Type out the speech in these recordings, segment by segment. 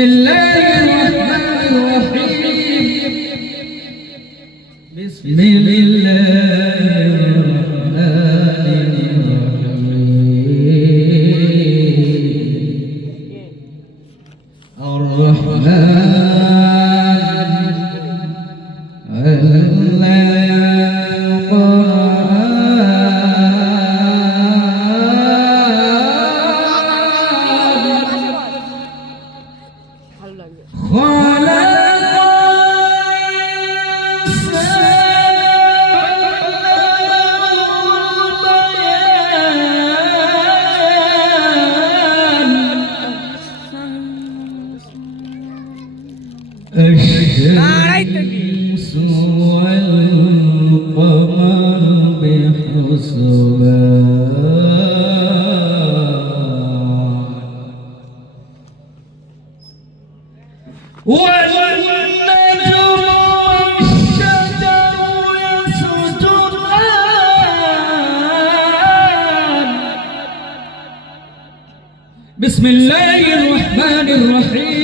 الله الرحمن الرحيم بسم الله الرحمن الرحيم الشمس والقمر بحسبان والنجم والشجر يسجدان بسم الله الرحمن الرحيم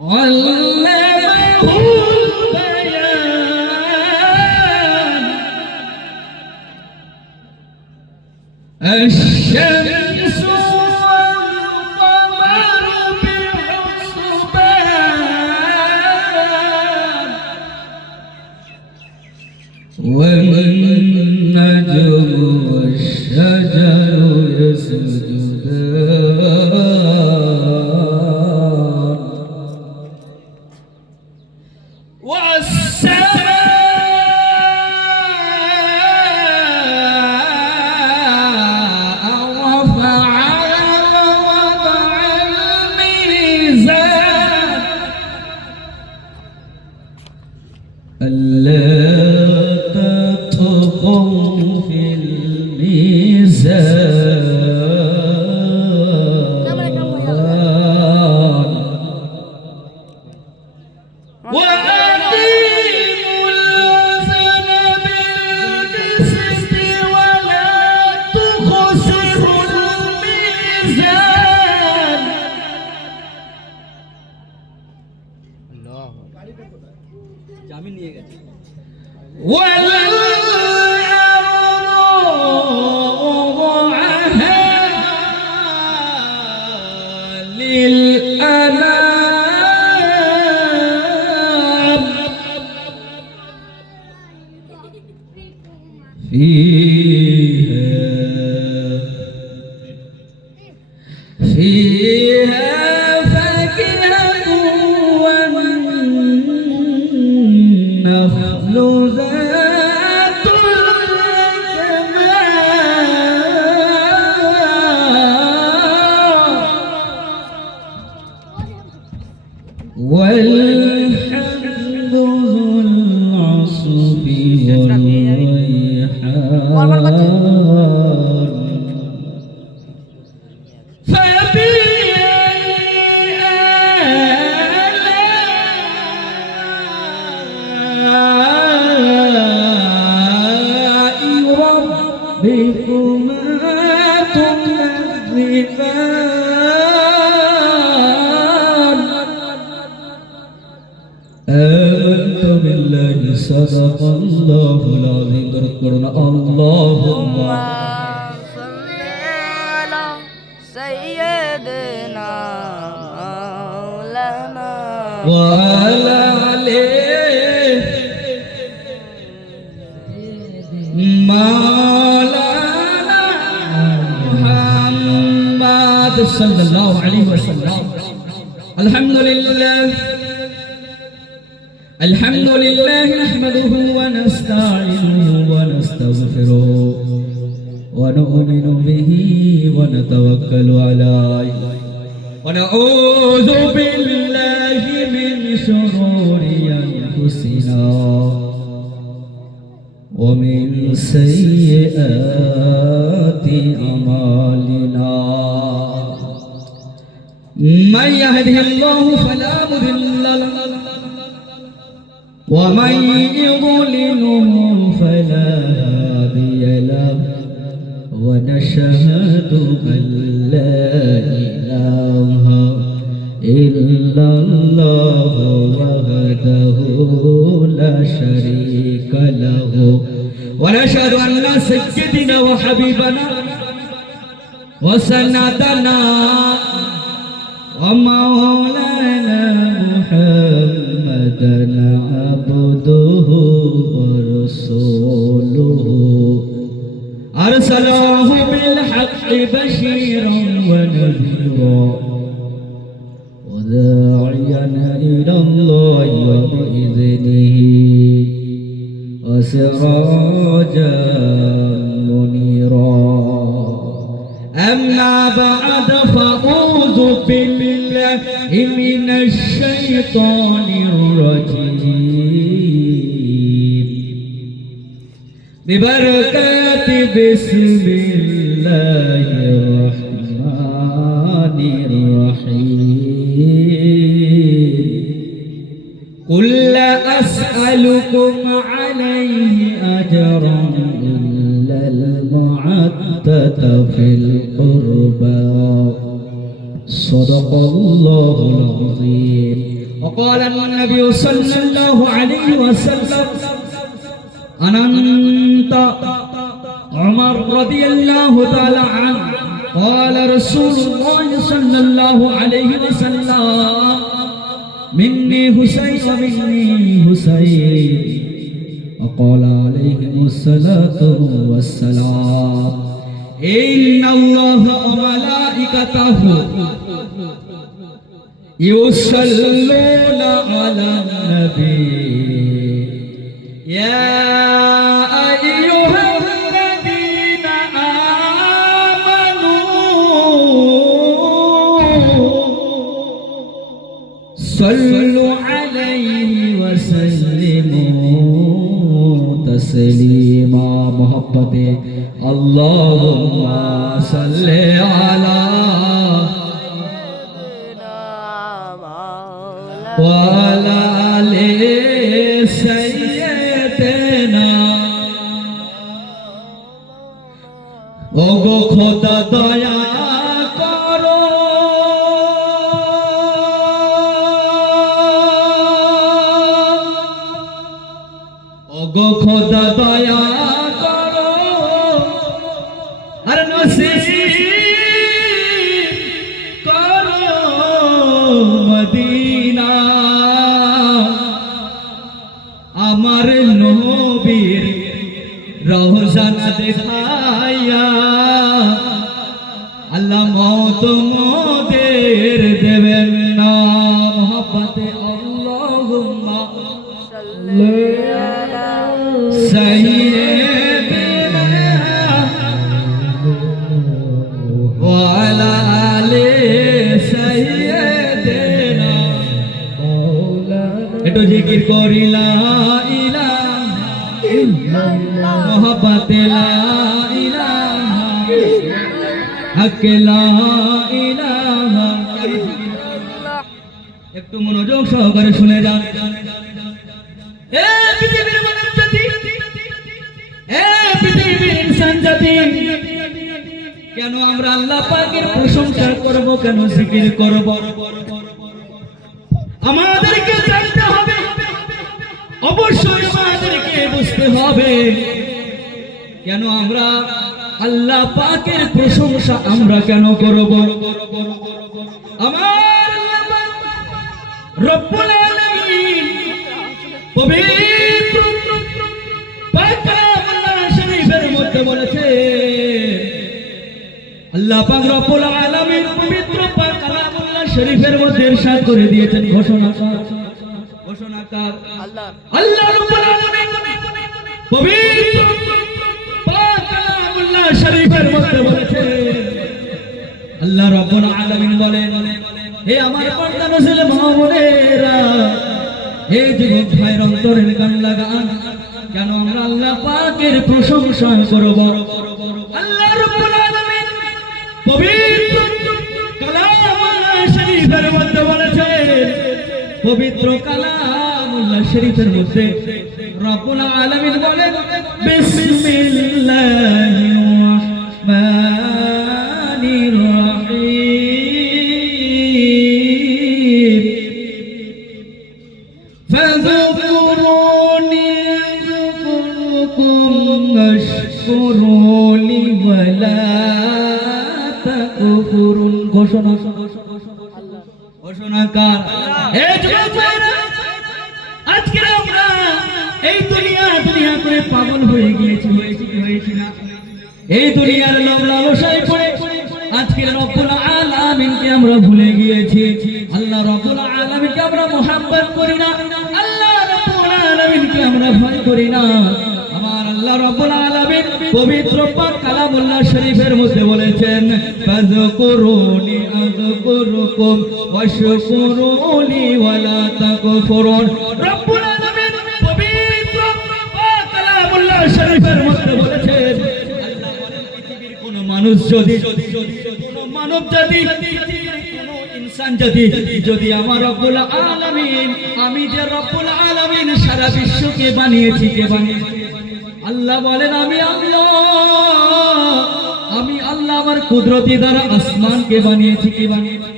علمه البيان الشمس والقمر بحسبان والنجم والشجر يسجدان والسماء رفعها ووضع الميزان ألا تطغوا في الميزان জামিন নিয়ে গেছে فيها فاكهة والنخل ذات الأكمام والحمد ذو العصف والريحان بكما تكذبان آمنت بالله صدق الله العظيم قرنا اللهم صل على سيدنا مولانا وعلى آله مولانا محمد صلى الله عليه وسلم الحمد لله نحمده ونستعينه ونستغفره ونؤمن به ونتوكل عليه ونعوذ بالله من شرور أنفسنا ومن سيئات أعمالنا من يهده الله فلا مضل له ومن يضلله فلا هادي له ونشهد أن لا إله إلا الله وحده لا شريك له ونشهد أن سيدنا وحبيبنا وسندنا ومولانا محمدا عبده ورسوله أرسله بالحق بشيرا ونذيرا وداعيا إلى الله بإذنه وسراجا منيرا أما بعد فأعوذ بالله من الشيطان الرجيم ببركات بسم الله الرحمن الرحيم قل لا أسألكم عليه أجرا إلا المودة في القربى صدق الله العظيم وقال النبي صلى الله عليه وسلم أنت عمر رضي الله تعالى عنه قال رسول الله صلى الله عليه وسلم مني حسين ومني حسين وقال عليهم الصلاة والسلام إن الله وملائكته يصلون على النبي يا أيها الذين آمنوا صلوا عليه وسلموا تسليما محبته اللهم صل على وعلى آل سيدنا ওগো খোদা দয়া করো ওগো খোদা দয়া করো আর নসিব করো মদিনা আমার নবীর রওজা দেখাইয়া আল্লাহ মওত মোদের দেবেন না মোহব্বতে আল্লাহুম্মা সাল্লি আলা সাইয়্যিদিনা ওয়া আলা আলি সাইয়্যিদিনা একটু জিকির করি লা ইলাহা ইল্লাল্লাহ মোহব্বতে লা ইলাহা হক লা ইলাহা একটু মনোযোগ সহকারে শুনে যান এ পৃথিবীর মানব জাতি এ পৃথিবীর ইনসান জাতি কেন আমরা আল্লাহ পাকের প্রশংসা করব কেন জিকির করব আমাদেরকে জানতে হবে অবশ্যই আমাদেরকে বুঝতে হবে কেন আমরা আল্লাহ পাকের প্রশংসা আমরা কেন করব আমার আল্লাহ পাক রব্বুল আলামিন পবিত্র পাক কালামুল্লাহ শরীফের মধ্যে বলেছে আল্লাহ পাক রব্বুল আলামিন পবিত্র পাক কালামুল্লাহ শরীফের মধ্যে ইরশাদ করে দিয়েছেন ঘোষণাকার আল্লাহ রব্বুল আলামিন পবিত্র পাক কালামুল্লাহ শরীফের মধ্যে বলেছে আল্লাহ রব্বুল আলামিন বলেন হে আমার পর্দা নজরে মামুনেরা হে যুবক ভাইয়ের অন্তরের গান লাগান কেন আমরা আল্লাহ পাকের প্রশংসা করব আল্লাহ রব্বুল আলামিন পবিত্র কালামুল্লাহ শরীফ পবিত্র কালামুল্লাহ শরীফের মধ্যে রব্বুল আলামিন বলেন বিসমিল্লাহির রাহমানির রাহিম ফাযকুরুনি আযকুরকুম ওয়াশকুরুলি ওয়ালা তাকফুরুন। ঘোষণা ঘোষণাকার এই যুবক ভাইরা, আজকে আমরা এই দুনিয়া করে পাগল হয়ে গিয়েছি, হয়েছি না? এই দুনিয়ার লোভ লালসায় পড়ে আজকে রব্বুল আলামিনকে আমরা ভুলে গিয়েছি। আল্লাহ রব্বুল আলামিনকে আমরা মুহাব্বত করি না, আল্লাহ রব্বুল আলামিনকে আমরা ভয় করি না। আমার আল্লাহ রব্বুল আলামিন পবিত্র পাক কালামুল্লাহ শরীফের মধ্যে বলেছেন ফাযকুরুনি আযকুরকুম ওয়াশকুরুলি ওয়ালা তাকফুরুন। রব্বুল আলামিন পবিত্র পাক কালামুল্লাহ শরীফের মধ্যে বলেছেন আল্লাহ বলেন পৃথিবীর কোন মানুষ যদি কোন মানব জাতি কোন ইনসান জাতি যদি আমার রব্বুল আলামিন, আমি যে রব্বুল আলামিন সারা বিশ্বকে বানিয়েছি, কে বানিয়েছে? আল্লাহ বলেন আমি আল্লাহ আমার কুদরতি দ্বারা আসমানকে বানিয়েছি, কে বানিয়েছি?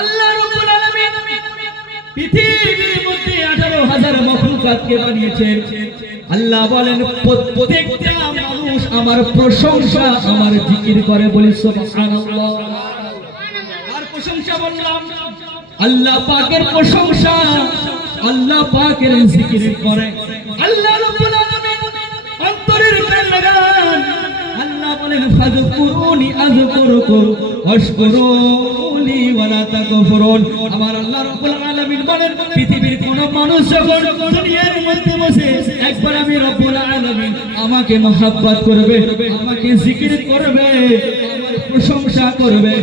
আল্লাহ রাব্বুল আলামিন পৃথিবীর মধ্যে 18,000 মাখলুকাতকে বানিয়েছেন। আল্লাহ বলেন প্রত্যেকটা মানুষ আমার প্রশংসা, আমার জিকির করে, বলি সুবহানাল্লাহ। আর প্রশংসা বললাম আল্লাহ পাকের প্রশংসা, আল্লাহ পাকের জিকির করে। আল্লাহ রাব্বুল আলামিন অন্তরের কান লাগান। আল্লাহ বলেন ফাযকুরুনি আযকুরকুম ওয়াশকুরুলি ওয়ালা তাকফুরুন। আমার আল্লাহ রাব্বুল আলামিন বলেন পৃথিবীর কোন মানুষ যখন দুনিয়ার মধ্যে বসে একবার আমি রব্বুল আলামিন আমাকে মহব্বত করবে, আমাকে জিকির করবে, আমার প্রশংসা করবে,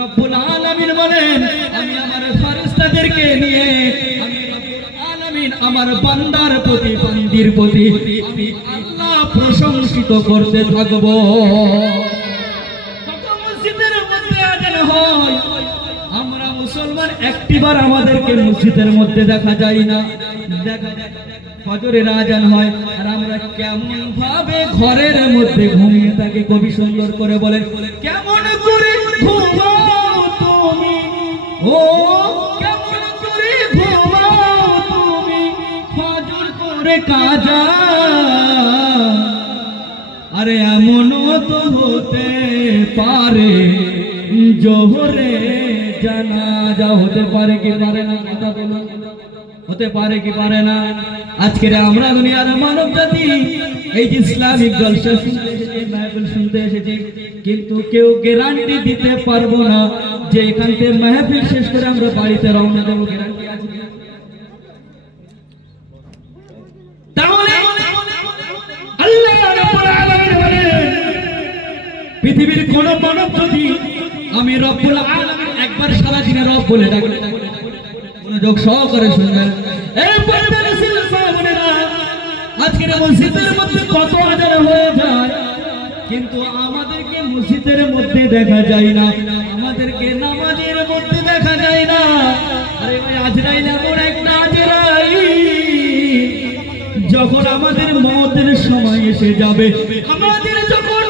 রব্বুল আলামিন বলেন আমি আমার ফেরেশতাদেরকে নিয়ে আমি রব্বুল আলামিন আমার বান্দার প্রতি, বান্দির প্রতি আমি আল্লাহ প্রশংসিত করতে থাকব। কত মসজিদের মধ্যে আজান হয়, আমরা মুসলমান একটিবার আমাদেরকে মসজিদের মধ্যে দেখা যায় না। ফজরের আজান হয় আর আমরা কেমন ভাবে ঘরের মধ্যে ঘুমিয়ে থাকি। কবি সুন্দর করে বলেন কেমন করে ঘুমাও তুমি, ও কেমন করে ঘুমাও তুমি ফজর করে কাজা। আরে এমনও তো হতে পারে জোহরে জানাজা, হতে পারে কি পারে না? কথা বলুন, হতে পারে কি পারে না? আজকের আমরা দুনিয়ার মানব জাতি এই যে ইসলামিক জলসা শুনতে এসেছি, মাহফিল শুনতে এসেছি, কিন্তু কেউ গ্যারান্টি দিতে পারবো না যে এখান থেকে মাহফিল শেষ করে আমরা বাড়িতে রওনা দেবো। গ্যারান্টি আছে? তাহলে আল্লাহ রাব্বুল আলামিন বলেন পৃথিবীর কোন মানব যদি আমি রব্বুল আলামিন একবার সারা দিনে রব বলে ডাকে, মনোযোগ সহকারে শুনবেন। এই পরিবারের ছেলেমেয়েরা আজকের মসজিদের মধ্যে কত আজান হয়ে যায়, কিন্তু আমাদেরকে মসজিদের মধ্যে দেখা যায় না, আমাদেরকে নামাজের মধ্যে দেখা যায় না। আরে ভাই আজরাইল এমন একটা আজরাইল, যখন আমাদের মওতের সময় এসে যাবে, আমাদের যখন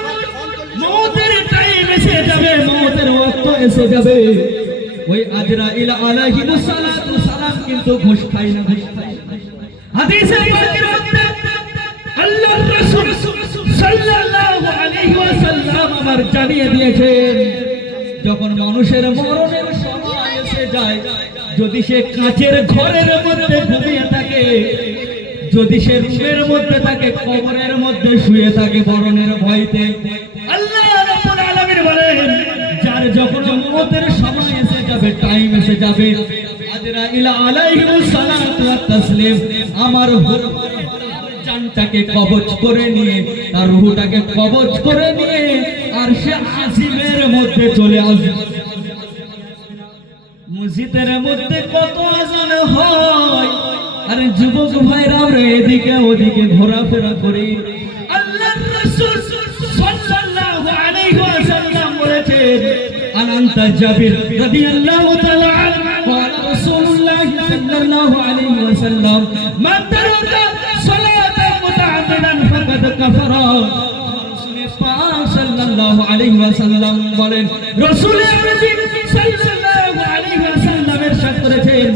মওতের টাইম এসে যাবে, মওতের ওয়াক্ত এসে যাবে, ওই আজরাইল আলাইহিস সালাতু সালাম কিন্তু ঘুষ খায় না, ঘুষ খায়। হাদিসে পাকের মধ্যে আল্লাহর রাসূল সাল্লাল্লাহু আলাইহি ওয়াসাল্লাম আমার জানিয়ে দিয়েছেন যখন মানুষের মরণের সময় এসে যায়, যদি সে কাচের ঘরের মধ্যে ঘুমিয়ে থাকে, যদি সে রুমের মধ্যে থাকে, কবরের মধ্যে শুয়ে থাকে মরণের ভয়তে, আল্লাহ রাব্বুল আলামিন বলেন যার যখন মওতের সময় এসে যাবে, টাইম এসে যাবে, আজরাইল আলাইহিস সালাতু ওয়াত তাসলিম আমার জানটাকে কবজ করে নিয়ে, তার রূহটাকে কবজ করে নিয়ে আর সে আসিমের মধ্যে চলে আসবে। মসজিদের মধ্যে কত আজান হয়, আরে যুবক ভাইরা আমরা এদিকে ওদিকে ঘোরাফেরা করি। আল্লাহর রাসূল সাল্লাল্লাহু আলাইহি ওয়াসাল্লাম বলেছেন আনতা জাবির রাদিয়াল্লাহু তাআলা আনহু ক্বালা রাসূলুল্লাহ সাল্লাল্লাহু আলাইহি ওয়াসাল্লাম মান তারাকা সালাতান মুতাআম্মিদান ফাকাদ কাফারা রাসূল পাক সাল্লাল্লাহু আলাইহি ওয়াসাল্লাম বলেন রাসূল আরবি সাল্লাল্লাহু আলাইহি ওয়াসাল্লাম ইরশাদ করেছেন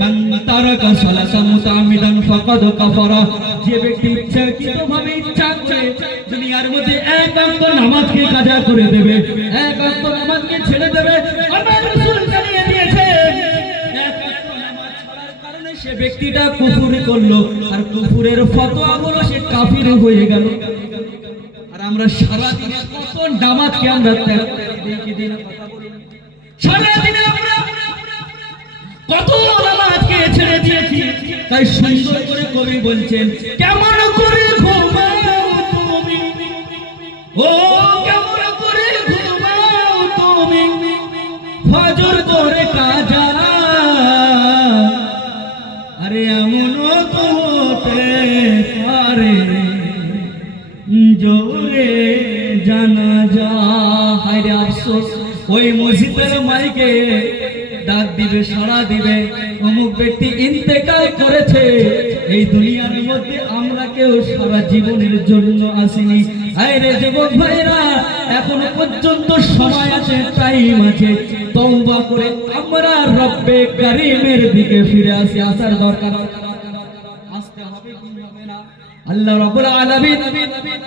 মান তারাকা সালাতান মুতাআম্মিদান ফাকাদ কাফারা যে ব্যক্তি ইচ্ছাকৃতভাবে ইচ্ছা করে দুনিয়ার মধ্যে এক ওয়াক্ত নামাজকে কাজা করে দেবে এক ওয়াক্ত নামাজকে ছেড়ে দেবে আমার রাসূল জানিয়ে দিয়েছেন এক ওয়াক্ত নামাজ ছাড়ার কারণে সে ব্যক্তিটা কুফর করলো আর কুফরের ফতোয়া হলো সে কাফির হয়ে গেল আর আমরা সারা দিনে কত নামাজকে আমরা ত্যাগ করে দিই দিন কথা বলুন সারা দিনে আমরা কত নামাজকে ছেড়ে দিয়েছি তাই সুন্দর করে কবি বলছেন কেমন করে ঘুমাও তুমি ও কেমন করে ঘুমাও তুমি ফজর করে কাজা আরে এমন তো হতে পারে জোরে জানাজা হায় রে আফসোস ওই মসজিদের মাইকে ডাক দিবে সাড়া দিবে অমুক ব্যক্তি ইন্তেকাল করেছে এই দুনিয়ার মধ্যে আমরা কেউ সারা জীবনের জন্য আসিনি হায় রে যুবক ভাইরা এখনো পর্যন্ত সময় আছে টাইম আছে তওবা করে আমরা রব্বে কারীমের দিকে ফিরে আসি আসার দরকার আসতে হবে কি হবে না আল্লাহ রাব্বুল আলামিন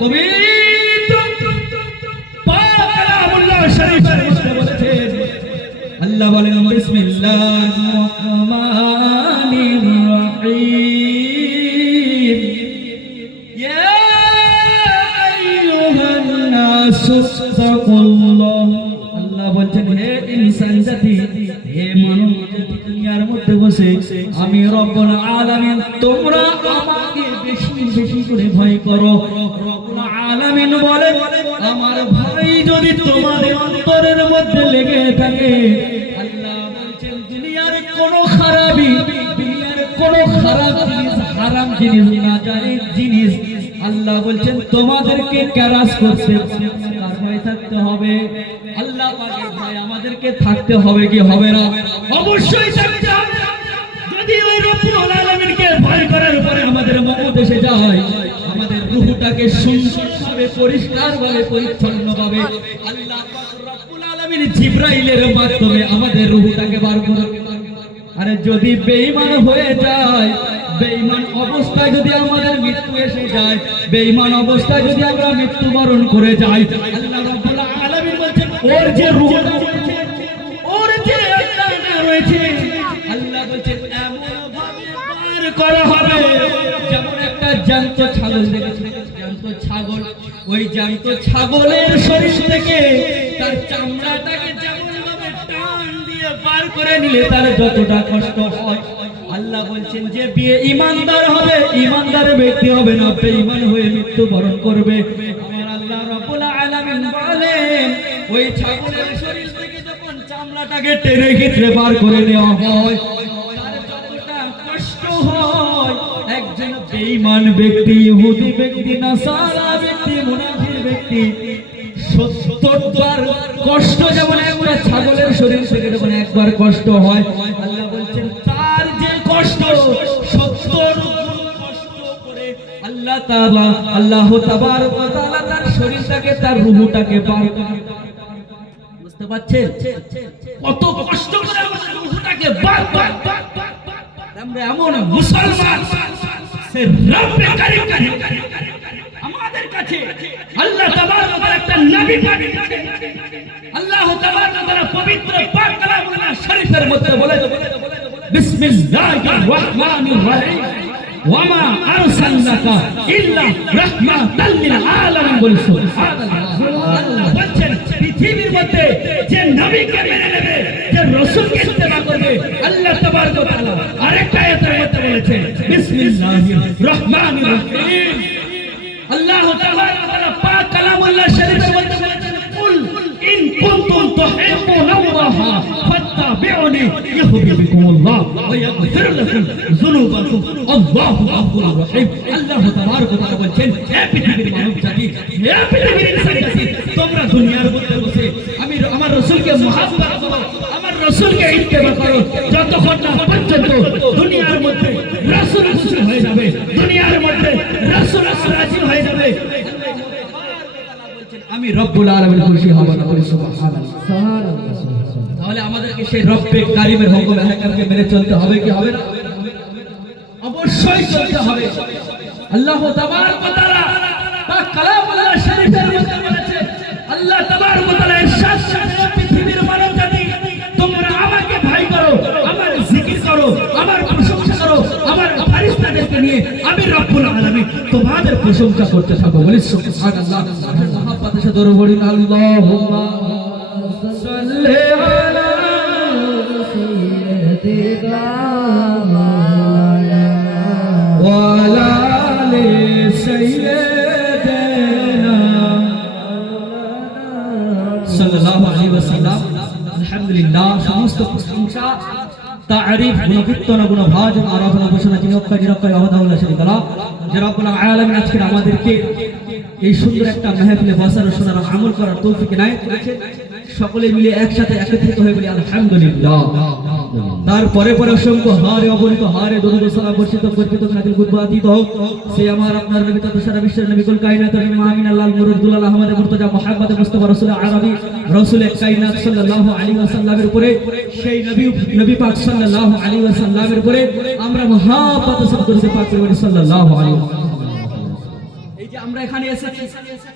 পবিত্র পাক কালামুল্লাহ শরীফের মধ্যে বলেছেন আল্লাহ বলেন বিসমিল্লাহির রহমানির রহিম ইয়া আইয়ুহান নাসু তাকুল্লাহ আল্লাহ বলেন হে ইনসান জাতি হে মানব জাতি দুনিয়ার মধ্যে বসে আমি রব্বুল আলামিন তোমরা আমাকে বেশি বেশি করে ভয় করো রব্বুল আলামিন বলেন আমার ভয় যদি তোমাদের অন্তরের মধ্যে লেগে থাকে আল্লাহ বলেন দুনিয়ার কোনো খারাপি দুনিয়ার কোনো খারাপ জিনিস হারাম জিনিস নাজায়েজ জিনিস আল্লাহ বলেন তোমাদেরকে ক্যারাস করতে কার ভয় থাকতে হবে আল্লাহ পাকের ভয় আমাদেরকে থাকতে হবে কি হবে না অবশ্যই থাকতে হবে যদি ওই রব্বুল আলামিনকে ভয় করার পরে আমাদের মত এসে যায় আমাদের রূহটাকে সুন্দরভাবে পরিষ্কারভাবে পরিচ্ছন্নভাবে আল্লাহ পাক রব্বুল আলামিন জিবরাইলের মাধ্যমে আমাদের রূহটাকে বার করে আরে যদি বেঈমান হয়ে যায় বেঈমান অবস্থায় যদি আমাদের মৃত্যু এসে যায় বেঈমান অবস্থায় যদি আমরা মৃত্যুবরণ করে যাই আল্লাহ রাব্বুল আলামিন বলেন ওর যে রূহটা ওর যে আত্মাটা রয়েছে আল্লাহ বলেন এমন ভাবে বার করা হবে যেমন একটা জ্যান্ত ছাগল দেখেছেন জ্যান্ত ছাগল ওই জ্যান্ত ছাগলের শরীর থেকে তার চামড়াটাকে যেমন ভাবে টান দিয়ে বার করে নিলে তার যতটা কষ্ট হয় আল্লাহ বলছেন যে বিয়ে ইমানদার হবে ইমানদার ব্যক্তি হবে না বেঈমান হয়ে মৃত্যুবরণ করবে আমার আল্লাহ রাব্বুল আলামিন বলেন ওই ছাগলের শরীর থেকে যখন চামড়াটাকে টেনে খিঁচে বার করে নেওয়া হয় তার যতটা কষ্ট হয় একজন বেঈমান ব্যক্তি ইহুদি ব্যক্তি নাসারা ব্যক্তি মুনাফিক ব্যক্তি 70 বার কষ্ট যেমন একটা ছাগলের শরীর থেকে যখন একবার কষ্ট হয় আল্লাহ বলছেন তার যে কষ্ট 70 গুণ কষ্ট করে আল্লাহ তাআলা আল্লাহ তাবারক ওয়া তাআলা তার শরীরটাকে তার রূহটাকে বার করে বুঝতে পারছেন কত কষ্ট করে আমাদের রূহটাকে বার আমরা এমন মুসলমান সে রব্বে কারীম আমাদের কাছে আল্লাহ তাবারক ওয়া তাআলা একটা নবী পাঠিয়েছেন আল্লাহ তাবারক ওয়া তাআলা পবিত্র পাক কালামুল্লাহ শরীফের মধ্যে বলে বিসমিল্লাহির রহমানির রহিম ওয়ামা আরসালনাকা ইল্লা রাহমাতাল লিল আলামিন বলে সুবহানাল্লাহ আল্লাহ বলেন পৃথিবীর মধ্যে যে নবীকে মেনে নেবে যে রাসূলকে ইত্তেবা করবে আল্লাহ তাবারক ওয়া তাআলা আরেকটা আয়াতের মধ্যে বলেছেন বিসমিল্লাহির রহমানির রহিম আল্লাহ তাবারক ওয়া তাআলা পাক কালামুল্লাহ শরীফের মধ্যে বলেছেন কুল ইন কুনতুম তুহিব্বুনাল্লাহ ফাত্তাবিউনি ইউহিব্বুকুমুল্লাহ ওয়া ইয়াগফির লাকুম যুনুবাকুম আল্লাহু গফুরুর রহিম আল্লাহ তাবারক ওয়া তাআলা বলেন হে পৃথিবীর মানব জাতি হে পৃথিবীর ইনসান জাতি তোমরা দুনিয়ার মধ্যে বসে আমার রাসূলকে মুহাব্বত করো আমার রাসূলকে ইত্তেবা করো যতক্ষণ না পর্যন্ত আমি রব্বুল আলামিন খুশি হব না, বলি সুবহানাল্লাহ। তাহলে আমাদেরকে সেই রব্বে কারিমের হুকুম আহকামকে মেনে চলতে হবে কি হবে না? অবশ্যই চলতে হবে। আল্লাহ তাবারক ওয়া তাআলা পাক কালামুল্লাহ শরীফের মধ্যে বলেছে, আল্লাহ তাবারক ওয়া তাআলা ইরশাদ করেন, পৃথিবীর মানব জাতি তোমরা আমাকে ভয় করো, আমার জিকির করো, আমার প্রশংসা করো, আমার ফেরেশতাদেরকে নিয়ে আমি রব্বুল আলামিন তোমাদের প্রশংসা করতে থাকো, বলি সুবহানাল্লাহ। মহব্বতের সাথে দরুদ পড়ুন, আল্লাহুম্মা সাল্লি আলা সাইয়্যিদিনা ওয়ালা আলি সাইয়্যিদিনা সাল্লাল্লাহু আলাইহি ওয়াসাল্লাম। আলহামদুলিল্লাহ, সমস্ত প্রশংসা তারিফ গুণকীর্তন গুণভাজন আরাধনা ঘোষণা যিনি অক্ষয় নিরক্ষয় ওয়াহদাহুল্লাহ শারীকা লাহু, যে রব্বুল আলামিন আজকে আমাদেরকে এই সুন্দর একটা মাহফিলে বসার শোনার আমল করার তৌফিক ইনায়েত করেছেন। সকলে মিলে একসাথে একত্রিত হয়ে বলি আলহামদুলিল্লাহ। তারপরে পরে অসংখ্য হারে অগণিত হারে দরুদ ও সালাম বর্ষিত কর্পিত নাজিল কুদবাতিত হোক সে আমার আপনার নবী তথা সারা বিশ্বের নবী কুল কায়নাত আমিন আল্লাহ মুরুদুল্লাহ আহমদ মুর্তজা মুহাম্মদ মুস্তাফা রাসূল আরবি রাসূল কায়নাত সাল্লাল্লাহু আলাইহি ওয়াসাল্লামের উপরে, সেই নবী পাক সাল্লাল্লাহু আলাইহি ওয়াসাল্লামের উপরে আমরা মহব্বতের সাথে দরুদ পাক করি সাল্লাল্লাহু আলাইহি ওয়াসাল্লাম। এই যে আমরা এখানে এসেছি,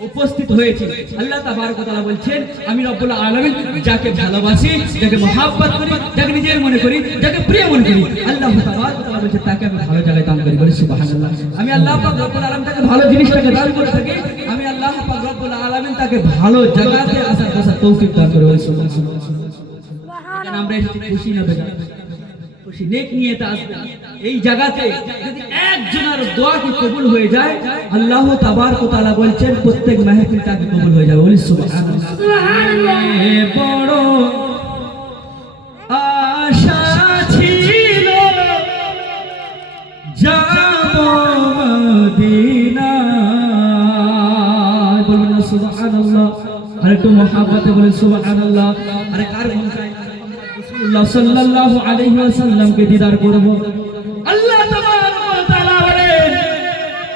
উপস্থিত হয়েছি, আল্লাহ তাবারক ওয়া তাআলা বলছেন আমি রব্বুল আলামিন যাকে ভালোবাসি, যাকে মহব্বত করি, যাকে নিজের মনে করি, যাকে প্রিয় মনে করি, আল্লাহ তাবারক ওয়া তাআলা বলছেন তাকে আমি ভালো জায়গায় দান করি, বলি সুবহানাল্লাহ। আমি আল্লাহ পাক রব্বুল আলামিন তাকে ভালো জিনিসটাকে দান করে থাকি, আমি আল্লাহ পাক রব্বুল আলামিন তাকে ভালো জায়গাতে আসার তৌফিক দান করে, বলি সুবহানাল্লাহ। আমরা এসেছি খুশি না বেজার? খুশি, নেক নিয়তে আসবেন। এই জায়গাতে যদি একজনের দোয়া কি কবুল হয়ে যায়, আল্লাহ তাবারক ওয়া তাআলা বলছেন প্রত্যেক মাহফিল তাকে কবুল হয়ে যাবে, বলি সুবহানাল্লাহ। বড় আশা ছিল যাব মদিনা, বলুন না সুবহানাল্লাহ। আর একটু মহব্বতে বলেন সুবহানাল্লাহ। আরে কার মন চায় রাসূলুল্লাহ সাল্লাল্লাহু আলাইহি ওয়াসাল্লামকে দিদার করব? আল্লাহ তাবারক ওয়া তাআলা বলেন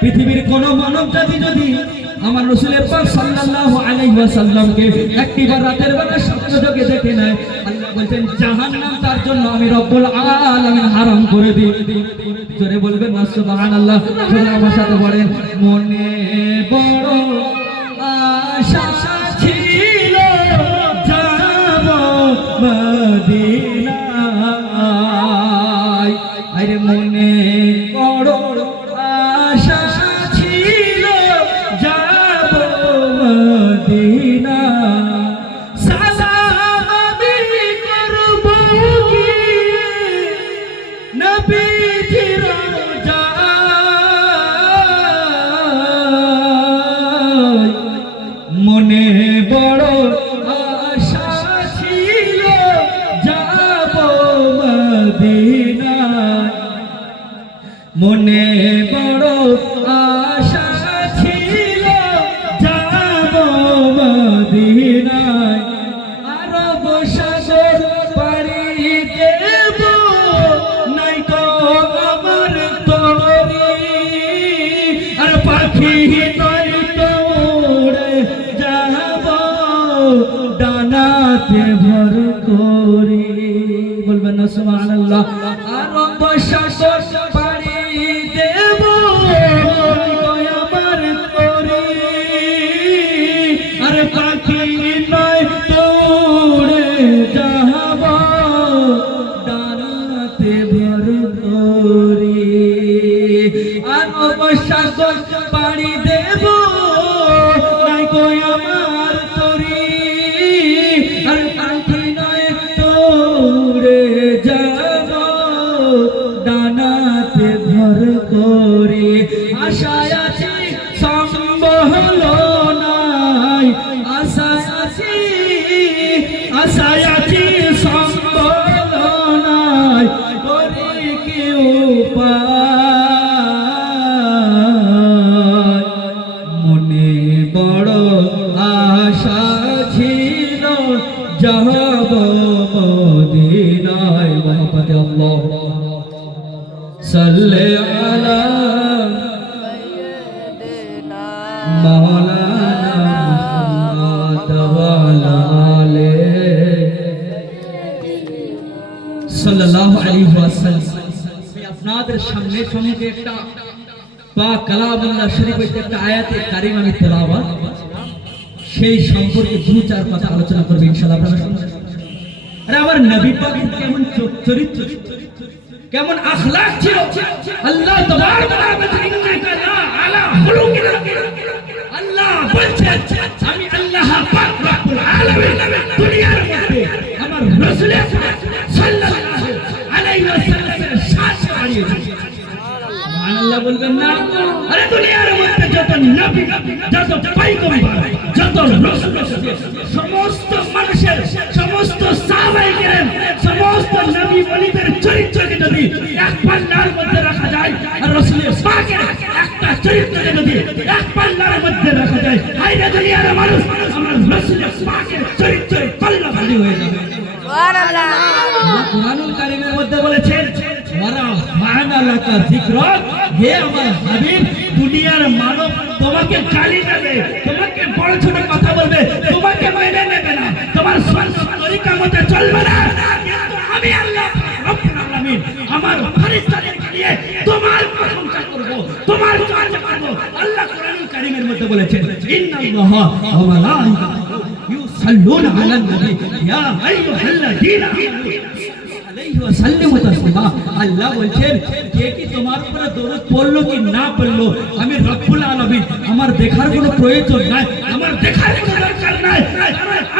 পৃথিবীর কোন মানব জাতি যদি আমার রাসূলের পাক সাল্লাল্লাহু আলাইহি ওয়াসাল্লামকে একটিবার রাতের বেলা স্বপ্নযোগে দেখে নেয়, আল্লাহ বলেন জাহান্নাম তার জন্য আমি রব্বুল আলামিন হারাম করে দিই। জোরে বলবেন না সুবহানাল্লাহ। সবাই আমার সাথে বলেন, মনে বড় আশা ছিল যাব মদিনায়, আরে মনে বড় আশা ছিল যাব মদিনায়, সালাম আমি করব গিয়ে নবীজির রওজায়, মনে বড় আশা ছিল যাব মদিনায়, মনে বড় আশা ছিল যাব মদিনায়, আরব সাগর পাড়ি দেব নাই তো আমার তরি, আর পাখি নয় তো উড়ে যাব ডানাতে ভর করি, বলবেন না সুবহানাল্লাহ। আরব সাগর পাড়ি দেব আমার তরি, আর পাখি নয় তো উড়ে যাব ডানাতে ভর করি, আরব সাগর পাড়ি দেব নাই কো আমার তরি, আর পাখি নয় তো উড়ে যাব ডানাতে ভর করি, আশায় আছি সম্ভব হলো নাই, আশায় আছি সম্ভব হলো নাই, করি কি উপায়, মনে বড় আশা ছিল যাব মদিনায়, মহব্বতে আল্লাহ সাল্লি আলা سيدنا মাওলানা সাল্লাল্লাহু আলাইহি ওয়াসাল্লাম আপনাদের সামনে সম্মুখে একটা পাক কালামুল্লাহ শরীফের একটা আয়াতে কারিমা আমি তেলাওয়াত সেই সম্পর্কে দু চার কথা আলোচনা করব ইনশাআল্লাহ। আপনারা শুনুন। আরে আমার নবী পাকের কেমন চরিত্র, কেমন আখলাক ছিল। আল্লাহ তাবারক ওয়া তাআলা ইন্নাকা লা আলা খুলুকিন আযীম। আল্লাহ বলছেন আমি আল্লাহ পাক রব্বুল আলামিন দুনিয়ার মধ্যে আমার রাসূল সাল্লাল্লাহু আলাইহি ওয়াসাল্লামের শান বাড়িয়েছি। সুবহানাল্লাহ বলবেন না? আরে দুনিয়ার মধ্যে যত নবী, যত পয়গম্বর, যত রাসূল, সমস্ত মানুষের, সমস্ত সাহাবায়ে কেরাম, সমস্ত নবী ওলিদের চরিত্রকে যদি এক পাল্লার মধ্যে রাখা যায়, আর রাসূলের পাকের একটা চরিত্রকে যদি এক পাল্লার মধ্যে রাখা যায়, হায়রে দুনিয়ার মানুষ আমার রাসূলের পাকের চরিত্রের পাল্লা ভারী হয়ে যাবে। সুবহানাল্লাহ। আল্লাহ কুরআনুল কারীমের মধ্যে বলেছেন ওয়ারা ফা'না লাকা যিকরাক, হে আমার হাবিব দুনিয়ার মানব তোমাকে গালি দেবে, তোমাকে বড় ছোট কথা বলবে, তোমাকে মেনে নেবে না, তোমার তরিকা মতে চলবে না, কিন্তু আমি আল্লাহ রব্বুল আলামিন আমার ফেরেশতাদেরকে নিয়ে তোমার প্রশংসা করব, তোমার চর্চা করব। আল্লাহ কুরআনুল কারীমের মধ্যে বলেছেন ইন্নাল্লাহা ওয়া মালাইকাতুহু ইউসাল্লুনা আলান নবী ইয়া আইয়ুহাল্লাযীনা আমানু আলাইহি ওয়া সাল্লিমু তাসলিমা। আল্লাহ বলেন কে কি তোমার উপরে দরুদ পড়লো কি না পড়লো আমি রব্বুল আলামিন আমার দেখার কোনো প্রয়োজন নাই, আমার দেখার কোনো দরকার নাই।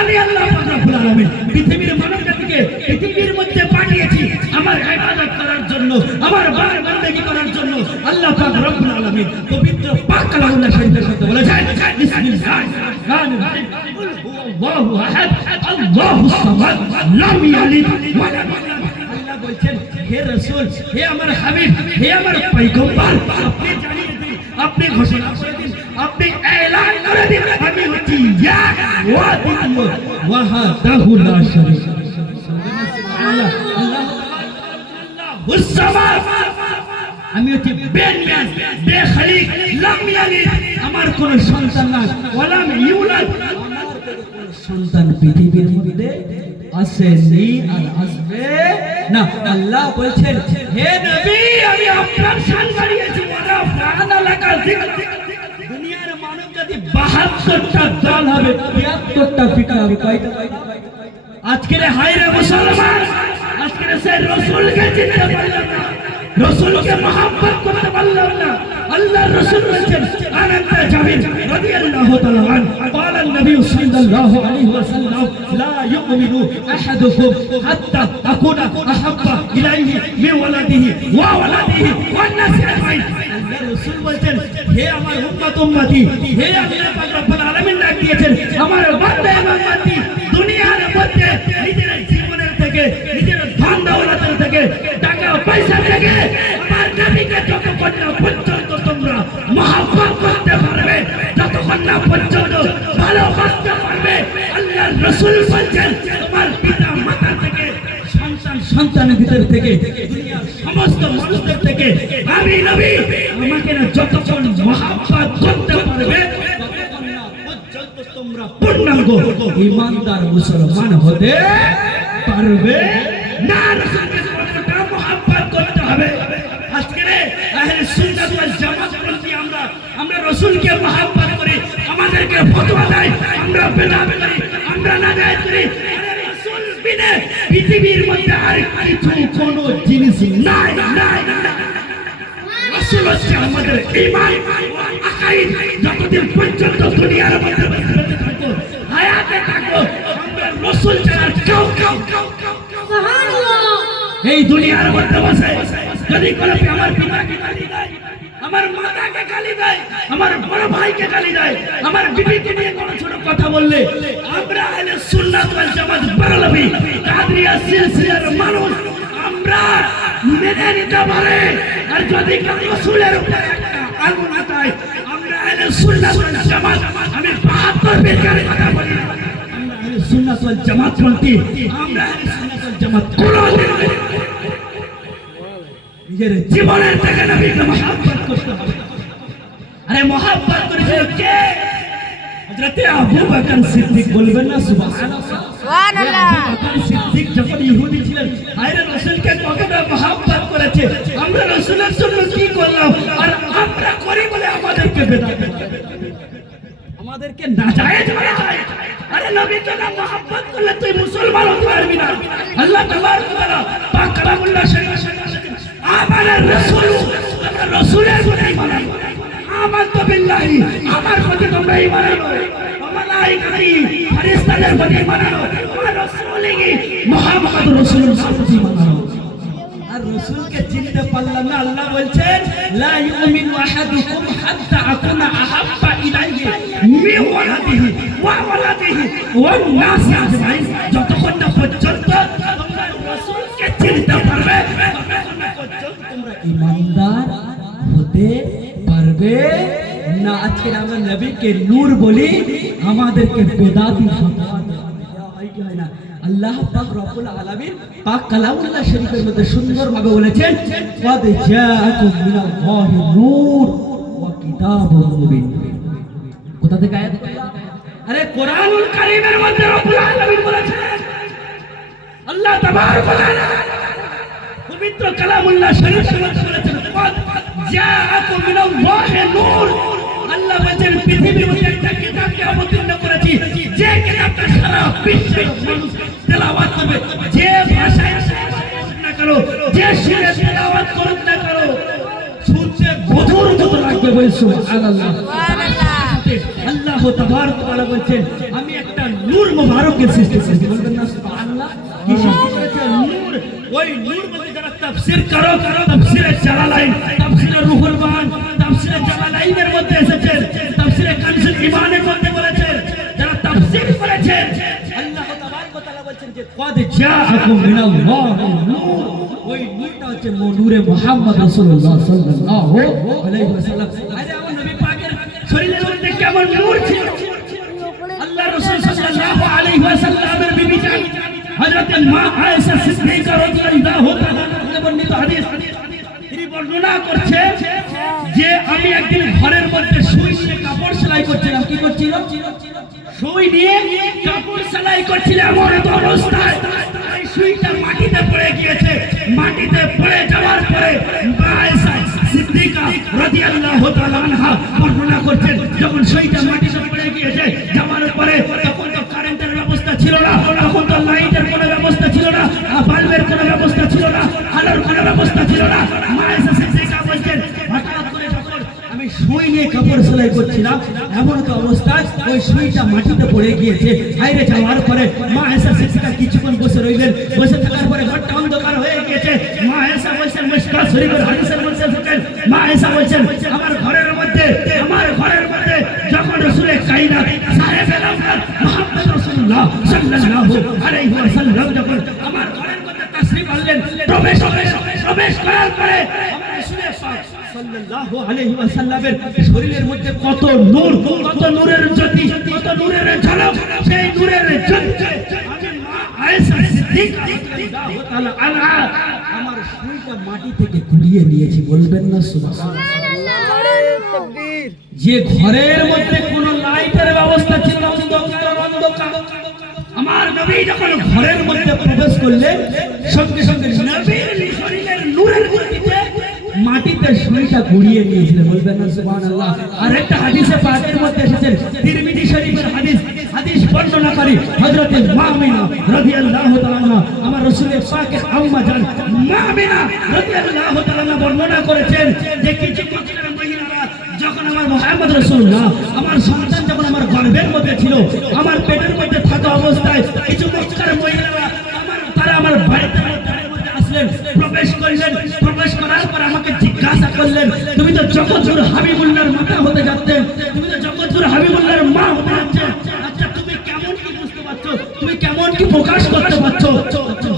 আমি আল্লাহ পাক রব্বুল আলামিন পৃথিবীর মানবজাতিকে পৃথিবীর মধ্যে পাঠিয়েছি আমার ইবাদত করার জন্য, আমার বান্দাগি করার জন্য। আল্লাহ পাক রব্বুল আলামিন পবিত্র পাক কালামুল্লাহ শরীফের মধ্যে বলেছেন বিসমিল্লাহির রহমানির রহিম কুল হুয়াল্লাহু আহাদ আল্লাহুস সামাদ লাম ইয়ালিদ ওয়া লাম ইউলাদ। আল্লাহ বলেন হে রাসূল, হে আমার হাবিব, হে আমার পয়গম্বর, আপনি জানিয়ে দিন, আপনি ঘোষণা করে দিন, আপনি এলান করে দিন আমি হচ্ছি ইয়া ওয়াহিদ ওয়াহদাহু লা শারীকা লাহু। সুবহানাল্লাহ। আল্লাহুস সামাদ, আমি হচ্ছি বেনিয়াজ বেখলিক লাম ইয়ালিদ, আমার কোনো সন্তান নাই, ওয়া লাম ইউলাদ, আমার কোনো সন্তান পৃথিবীর মধ্যে আসেনি আর আসবে না। আল্লাহ বলছেন হে নবী আমি আপনার শান বাড়িয়েছি, ওয়ারা ফা'না লাকা যিকর। দুনিয়ার মানব জাতি 72টা দল হবে, 73টা ফিকা হবে। কয়টা? আজকের হায়রে মুসলমান, আজকের সে রাসূলকে চিনতে পারলাম না, রাসূলকে মহব্বত করতে পারলাম না। আল্লাহর রাসূল বলেছেন আনাতা জাবির রাদিয়াল্লাহু তাআলা আন قال النبي صلى الله عليه وسلم لا يؤمن احدكم حتى اكون احب اليه من ولده وولده والناس اجمعين। আল্লাহর রাসূল বলেন হে আমার উম্মতি, হে আল্লাহ পাক রব্বুল আলামিন ডাক দিয়েছেন আমার বান্দা এবং বান্দি দুনিয়ার মধ্যে নিজের জীবনের থেকে, নিজের ধন দৌলতের থেকে, টাকা পয়সা থেকে আমার নবীকে যতক্ষণ না পর্যন্ত তোমরা মহব্বত করতে পারবে, যতক্ষণ না পর্যন্ত ভালোবাসতে পারবে, আল্লাহর রাসূল বলেন তোমার পিতা মাতা থেকে, সন্তান সন্তানের ভিতর থেকে, দুনিয়ার সমস্ত মানুষদের থেকে আমি নবী আমাকে না যতক্ষণ মহব্বত করতে পারবে ততক্ষণ না পর্যন্ত তোমরা পূর্ণাঙ্গ ঈমানদার মুসলমান হতে পারবে না। রাসূলকে কতটা মহব্বত করতে হবে। আজকে আহলে সুন্নাত ওয়াল জামাত বলছি আমরা রাসূলকে মহব্বত করি, আমাদেরকে ফতোয়া দেয় আমরা বেদাত করি, আমরা নাজায়েজ করি। আরে রাসূল বিনে পৃথিবীর মধ্যে আর কিছু কোনো জিনিস নাই। রাসূল হচ্ছে আমাদের ঈমান আকাইদ। যতদিন পর্যন্ত দুনিয়ার মধ্যে বেঁচে থাকবো, হায়াতে থাকবো, আমরা রাসূল ছাড়া কেউ সুবহানাল্লাহ এই দুনিয়ার মধ্যে বসে যদি কোনো আমার পিতাকে গালি দেয়, আমার মাতাকে গালি দেয়, আমার বড় ভাইকে গালি দেয়, আমার বিবিকে নিয়ে কোনো ছোট কথা বললে আমরা আহলে সুন্নাত ওয়াল জামাত বারলাভি কাদরিয়া সিলসিলার মানুষ আমরা মেনে নিতে পারে। আর যদি রাসূলের উপরে একটা আগুন আতায় আমরা আহলে সুন্নাত ওয়াল জামাত, আমি 72 বেকার কথা বলি, আমরা আহলে সুন্নাত ওয়াল জামাত বলতে আমরা আহলে সুন্নাত ওয়াল জামাত কোনদিন নিজের জীবনের থেকে নবীকে মহব্বত করতে হবে। আরে মহব্বত করেছিল কে? হযরতে আবু বকর সিদ্দিক বলবেন না সুবহানাল্লাহ। সুবহানাল্লাহ। আবু বকর সিদ্দিক যখন ইহুদি ছিলেন, আরে রাসূলকে কতটা মহব্বত করেছে, আমরা রাসূলের জন্য কি করলাম, আর আমরা করি বলে আমাদেরকে বেদাত আমাদেরকে নাজায়েজ বলা হয়। আরে নবীকে না মহব্বত করলে তুই মুসলমান হতে পারবি না। আল্লাহ তাবারক ওয়া তাআলা পাক কালামুল্লাহ শরীফে বলেছেন, আমাদের রাসূল, আমরা রাসূলের প্রতি ঈমান আনো। আমানতু বিল্লাহি, আমার প্রতি তোমরা ঈমান আনো। ওয়া মালাইকাতিহি, ফেরেশতাদের প্রতি ঈমান আনো। ওয়া রাসূলিহি, মুহাম্মদুর রাসূলুল্লাহ প্রতি ঈমান আনো। আর রাসূলকে চিনতে পারলাম না, আল্লাহ বলছেন লা ইউমিনু আহাদুকুম হাত্তা আকুনা আহাব্বা ইলাইহি মিন ওয়ালাদিহি ওয়া ওয়ালাদিহি ওয়ান নাস আজমাইন। যতক্ষণ না পর্যন্ত তোমরা রাসূলকে চিনতে পারবে, ততক্ষণ না পর্যন্ত তোমরা ঈমানদার হতে পারবে না। আজকে আমরা নবীকে নূর বলি, আমাদেরকে বেদাতি ফতোয়া দেওয়া হয় কি হয় না? আল্লাহ পাক রব্বুল আলামিন পাক কালামুল্লাহ শরীফের মধ্যে সুন্দরভাবে বলেছেন, ক্বাদ জাআকুম মিনাল্লাহি নূর ওয়া কিতাবুম মুবিন। কোথা থেকে আয়াত? আরে কোরআনুল কারীমের মধ্যে রব্বুল আলামিন বলেছেন, আল্লাহ তাবারক ওয়া তাআলা পবিত্র কালামুল্লাহ শরীফের মধ্যে বলেছেন, ক্বাদ জাআকুম মিনাল্লাহি নূর। আল্লাহ বলেন পৃথিবীর মধ্যে একটা কিতাবকে অবতীর্ণ করেছি, যে কিতাবটা সারা বিশ্বের মানুষ তেলাওয়াত করবে, যে ভাষায় না করো, যে সুরে তেলাওয়াত করুক না করো, শুনতে মধুর মতো লাগবে। বলে সুবহানাল্লাহ। আল্লাহ তাবারক ওয়া তাআলা বলেন, আমি একটা নূর মুবারকের সৃষ্টি করেছি। বলবেন না সুবহানাল্লাহ। কি সৃষ্টি করেছেন? নূর। ওই নূর বলতে যারা তাফসীর করো, তাফসীরে জালালাইন, তাফসীরে রুহুল বায়ান, তাফসীরে জালালাইনের মধ্যে এসেছে, তাফসীরে কানজুল ঈমানের মধ্যে বলেছে, যারা তাফসীর করেছেন, আল্লাহ তাবারক ওয়া তাআলা বলেন যে ক্বাদ জাআকুম মিনাল্লাহি নূর। ওই নূরটা হচ্ছে নূরে মুহাম্মদ রাসূলুল্লাহ সাল্লাল্লাহু আলাইহি ওয়াসাল্লাম। আরে আমার নবী পাকের শরীরের মধ্যে কেমন নূর ছিল! আল্লাহ রাসূল সাল্লাল্লাহু আলাইহি ওয়াসাল্লামের বিবি জান হযরত মা আয়েশা সিদ্দিকা রাদিয়াল্লাহু তাআলা থেকে বর্ণিত হাদিস, তিনি বর্ণনা করছেন যে আমি একদিন ঘরের মধ্যে সুই নিয়ে কাপড় সেলাই করছিলাম। কি করছিলাম? সুই নিয়ে কাপড় সেলাই করছিলাম। এমন তো অবস্থায় ওই সুইটা মাটিতে পড়ে গিয়েছে। মাটিতে পড়ে যাওয়ার পরে মা আয়েশা সিদ্দিকা রাদিয়াল্লাহু তাআলা আনহা বর্ণনা করছেন, যখন সুইটা মাটিতে পড়ে গিয়েছে, যাওয়ার পরে তখন তো কারেন্টের ব্যবস্থা ছিল না, তখন তো লাইটের কোনো ব্যবস্থা ছিল না, বাল্বের কোনো ব্যবস্থা ছিল না, আলোর কোনো ব্যবস্থা ছিল না। মা আয়েশা সিদ্দিকা বলছেন, হঠাৎ করে যখন আমি সুই নিয়ে কাপড় সেলাই করছিলাম, এমন তো অবস্থায় ওই সুইটা মাটিতে পড়ে গিয়েছে। বাইরে যাওয়ার পরে মা আয়েশা সিদ্দিকা কিছুক্ষণ বসে রইলেন। বসে থাকার পরে ঘরটা অন্ধকার হয়ে গিয়েছে। মা আয়েশা বলছেন, মিশকাত শরীফের হাদিসের মধ্যে দেখেন, মা আয়েশা বলছেন, আমার ঘরের মধ্যে যখন রাসূলের কায়নাত সাহেবে আজম মুহাম্মদ রাসূলুল্লাহ সাল্লাল্লাহু আলাইহি ওয়াসাল্লাম যখন আমার ঘরের মধ্যে তাশরীফ আনলেন, প্রবেশ করার পরে আমার রাসূলের পাক সাল্লাল্লাহু আলাইহি ওয়াসাল্লামের শরীরের মধ্যে কত নূর, কত নূরের জ্যোতি, কত নূরের ঝলক। সেই নূরের জ্যোতিতে আমি মা আয়েশা সিদ্দিকা রাদিয়াল্লাহু তাআলা আনহা আমার সুইটা মাটি থেকে কুড়িয়ে নিয়েছি। বলবেন না সুবহানাল্লাহ। যে ঘরের মধ্যে কোনো লাইটের ব্যবস্থা ছিল না, অন্ধকার, আমার নবী যখন ঘরের মধ্যে প্রবেশ করলেন, সঙ্গে সঙ্গে নবীর শরীরের নূরের গতিতে মাটিতে সুইটা ঘুরিয়ে নিয়েছিলেন। বলবেন না সুবহানাল্লাহ। আর একটা হাদিসে পাকের মধ্যে এসেছে, তিরমিজি শরীফের হাদিস বর্ণনাকারী হযরত মা আমিনা রাদিয়াল্লাহু তাআলা আনহা, আমার রাসূলের পাকের আম্মা জান মা আমিনা রাদিয়াল্লাহু তাআলা বর্ণনা করেছেন যে কিছু মহিলারা যখন আমার মুহাম্মদ রাসূলুল্লাহ আমার সন্তান যখন আমার গর্ভের মধ্যে ছিল, আমার পেটের মধ্যে থাকা অবস্থায় কিছু মক্কার মহিলারা তারা আমার বাড়িতে আসলেন, প্রবেশ করলেন। প্রবেশ করার পর আমাকে জিজ্ঞাসা করলেন, তুমি তো জগৎপুর হাবিবুল্লাহর মাতা হতে যাচ্ছেন, তুমি তো জগৎপুর হাবিবুল্লাহর মা হতে যাচ্ছেন, আচ্ছা তুমি কেমন কি বুঝতে পারছো, তুমি কেমন কি প্রকাশ করতে পারছো?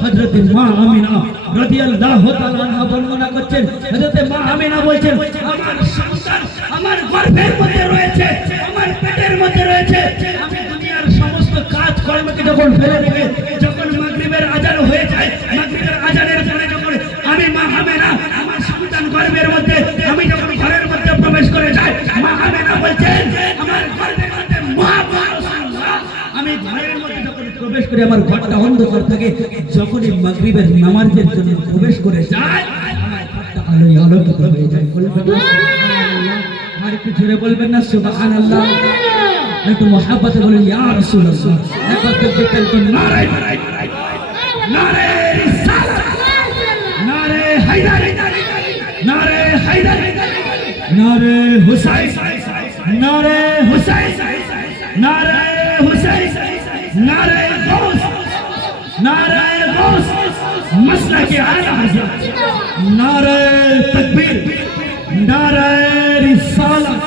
হযরত মা আমিনা রাদিয়াল্লাহু তাআলা আনহা বর্ণনা করছেন, হযরত মা আমিনা বলছেন, আমার সন্তান আমার গর্ভের মধ্যে রয়েছে, আমার পেটের মধ্যে রয়েছে। আমি দুনিয়ার সমস্ত কাজ কর্মকে যখন ফেলে রেখে যখন মাগরিবের আজান হয়ে যায়, মাগরিবের আজানের পরে যখন আমি মা আমিনা আমার সন্তান গর্ভের মধ্যে আমি যখন ঘরের মধ্যে প্রবেশ করে যাই, মা আমিনা বলছেন আমার গর্ভের মধ্যে মহা প্রবেশ করে আমার ঘরটা অন্ধকার থাকে, যখনই মাগরিবের নামাজের জন্য প্রবেশ করে যায় আমার ঘরটা আলোয় আলোকিত হয়ে যায়। বলবেন না সুবহানাল্লাহ? আর একটু জোরে বলবেন না সুবহানাল্লাহ? একটু মহব্বতে বলেন ইয়া রাসূলুল্লাহ। একবার দেখবেন তো নারে নারে রিসালাত, নারে হায়দার, নারে হায়দার, নারে হুসাইন, নারে হুসাইন, নারে হুসাইন, নারে গৌস, নারে গৌস, মাসলাকে আলা হযরত, নারে তাকবীর, নারে রিসালাত।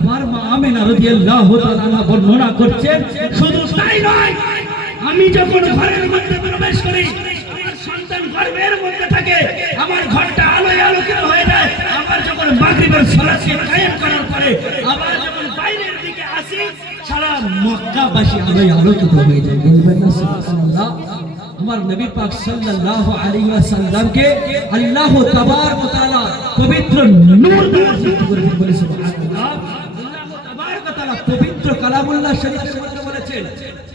আমার মা আমিনা রাদিয়াল্লাহু তাআলা আনহা বর্ণনা করছেন, শুধু তাই নয়, আমি যখন ঘরের মধ্যে প্রবেশ করি, আমার সন্তান গর্ভের মধ্যে থাকে, আমার ঘরটা আলোয় আলোকিত হয়ে যায়। আবার যখন মাগরিবের সালাতকে কায়েম করার পরে আবার যখন বাইরের দিকে আসি, সারা মক্কাবাসী আলোয় আলোকিত হয়ে যায়। বলবেন না সুবহানাল্লাহ? আমার নবী পাক সাল্লাল্লাহু আলাইহি ওয়াসাল্লামকে আল্লাহ তাবারক ওয়া তাআলা পবিত্র নূর দ্বারা সৃষ্টি করেছেন। বলে সুবহানাল্লাহ। আল্লাহ তাবারক ওয়া তাআলা পবিত্র কালামুল্লাহ শরীফের মধ্যে বলেছেন,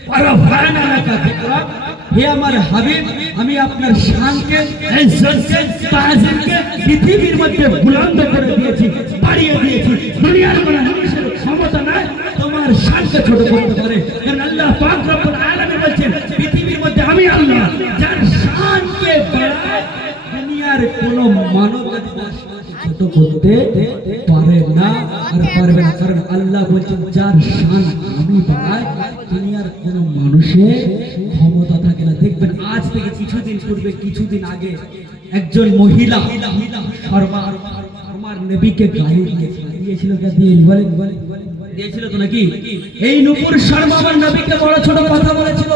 ওয়ারাফা'না লাকা যিকরাক, হে আমার হাবিব, আমি আপনার শানকে, ইজ্জতকে, তাজিমকে পৃথিবীর মধ্যে বুলন্দ করে দিয়েছি, বাড়িয়ে দিয়েছি। দুনিয়ার কোনো মানুষের ক্ষমতা নাই তোমার শানকে ছোট করতে পারে। কারণ আল্লাহ পাক রব্বুল আলামিন বলেছেন, পৃথিবীর মধ্যে আমি আল্লাহ যার শানকে বাড়ায়, দুনিয়ার কোনো মানব তার শানকে ছোট করতে পারে না আর পারবে না। কারণ আল্লাহ বলেছেন, যার শান আমি বাড়াই, দুনিয়ার কোনো মানুষের ক্ষমতা থাকে না। দেখবেন আজ থেকে কিছুদিন পূর্বে, কিছুদিন আগে একজন মহিলা আমার নবীকে গালি দিয়েছিল। দিয়েছিল তো নাকি? এই নূপুর শর্মা আমার নবীকে বড় ছোট কথা বলেছিল।